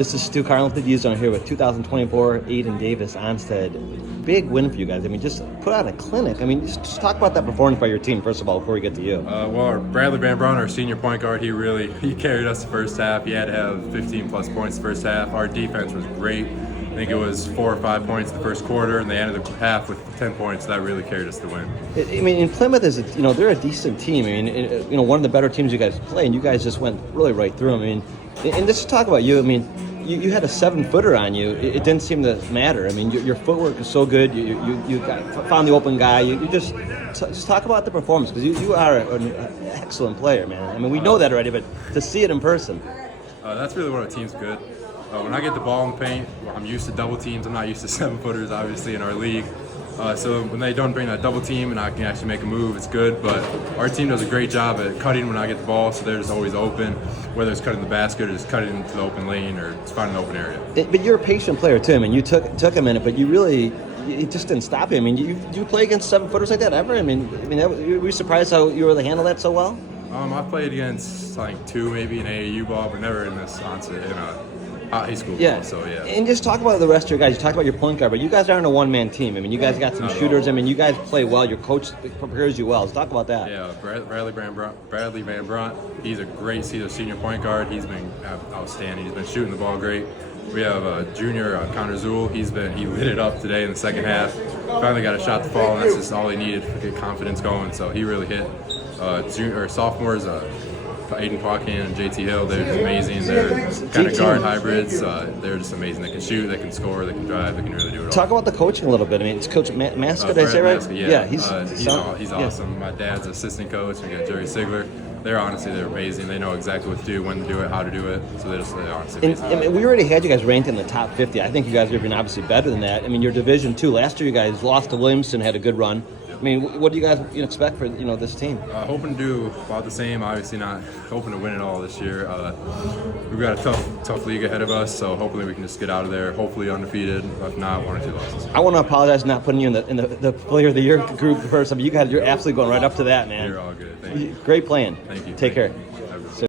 This is Stu Carlin, used on here with 2024 Ayden Davis Onsted. Big win for you guys. I mean, just put out a clinic. I mean, just talk about that performance by your team, first of all, before we get to you. Well, Bradley Van Braun, our senior point guard, he carried us the first half. He had to have 15-plus points the first half. Our defense was great. I think it was 4 or 5 points the first quarter, and they ended the half with 10 points. That really carried us to win. I mean, in Plymouth, they're a decent team. I mean, one of the better teams you guys play, and you guys just went really right through them. I mean, and just to talk about you, I mean, you had a 7-footer on you. It didn't seem to matter. I mean, your footwork is so good. You found the open guy. You just talk about the performance, because you are an excellent player, man. I mean, we know that already, but to see it in person. That's really what our team's good. When I get the ball in the paint, I'm used to double teams. I'm not used to 7-footers, obviously, in our league. So when they don't bring that double team and I can actually make a move, it's good. But our team does a great job at cutting when I get the ball, so they're just always open, whether it's cutting the basket or just cutting into the open lane or just finding an open area. But you're a patient player, too. I mean, you took a minute, but you just didn't stop you. I mean, you play against 7-footers like that ever? I mean, were you surprised how you were able to handle that so well? I played against, I think, 2 maybe in AAU ball, but never in this Onsted, high school ball, so yeah. And just talk about the rest of your guys. You talked about your point guard, but you guys aren't a one-man team. I mean, you guys got some shooters. I mean, you guys play well. Your coach prepares you well. Let's talk about that. Yeah, Bradley Van Brunt, he's a senior point guard. He's been outstanding. He's been shooting the ball great. We have a junior, Connor Zool. He lit it up today in the second half. Finally got a shot to fall, and that's just all he needed to get confidence going, so he really hit. Sophomores, Ayden and JT Hill, they're just amazing. They're kind of guard hybrids. They're just amazing. They can shoot, they can score, they can drive, they can really do it all. Talk about the coaching a little bit. I mean, it's Coach Maska, did I say right? Maska, yeah. He's awesome. My dad's assistant coach. We got Jerry Sigler. They're amazing. They know exactly what to do, when to do it, how to do it. So they're honestly amazing. And we already had you guys ranked in the top 50. I think you guys are even obviously better than that. I mean, your Division II. Last year, you guys lost to Williamston, had a good run. I mean, what do you guys expect for this team? Hoping to do about the same. Obviously, not hoping to win it all this year. We've got a tough league ahead of us, so hopefully we can just get out of there. Hopefully undefeated. If not, 1 or 2 losses. I want to apologize for not putting you in the Player of the Year group first. I mean, you're absolutely going right up to that, man. You're all good. Thank you. Great playing. Thank you. Take care.